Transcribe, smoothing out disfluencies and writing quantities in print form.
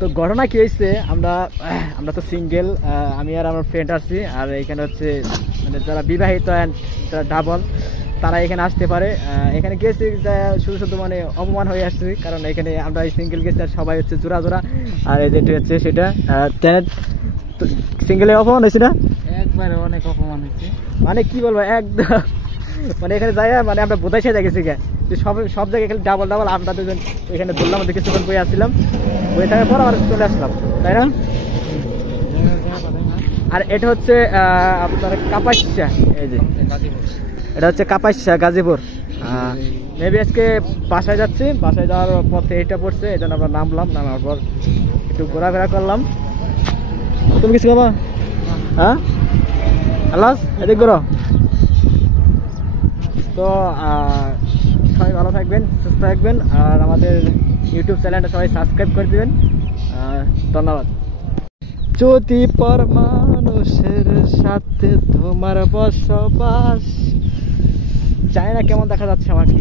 তো ঘটনা কি হয়েছে, আমরা তো সিঙ্গেল, আমি আর আমার ফ্রেন্ড আসছি। আর এখানে হচ্ছে মানে যারা বিবাহিত অ্যান্ড যারা ডাবল তারা এখানে আসতে পারে। এখানে গেছি শুধু শুধু মানে অপমান হয়ে আসছি, কারণ এখানে আমরা সিঙ্গেল গেছি আর সবাই হচ্ছে জোড়া জোড়া। আর এই যেটা হচ্ছে সেটা সিঙ্গেলে অপমান হয়েছে না, একবারে অনেক অপমান হয়েছে। মানে কি বলবো একদম, মানে এখানে যাই মানে আমরা বোধাই সাজা গেছি যে সব জায়গায় খালি ডাবল ডাবল। আমরা দুজন এখানে বললাম মধ্যে কিছুক্ষণ বই আসছিলাম, বই থাকার পর আবার চলে আসলাম, তাই না? আর এটা হচ্ছে আপনার কাপাসিয়া, এই যে এটা হচ্ছে কাপাসিয়া গাজীপুর। মেবি আজকে বাসায় যাচ্ছি, বাসায় যাওয়ার পথে এটা পড়ছে, এই জন্য আমরা নামলাম, নামার পর একটু ঘোরাফেরা করলাম। তুমি কিছু খাবা? হ্যাঁ আল্লাহ এদিক করো। তো সবাই ভালো থাকবেন, সুস্থ থাকবেন, আর আমাদের ইউটিউব চ্যানেলটা সবাই সাবস্ক্রাইব করে দেবেন। ধন্যবাদ। যদি পর মানুষের সাথে তোমার বসবাস, জানি না কেমন দেখা যাচ্ছে আমাকে।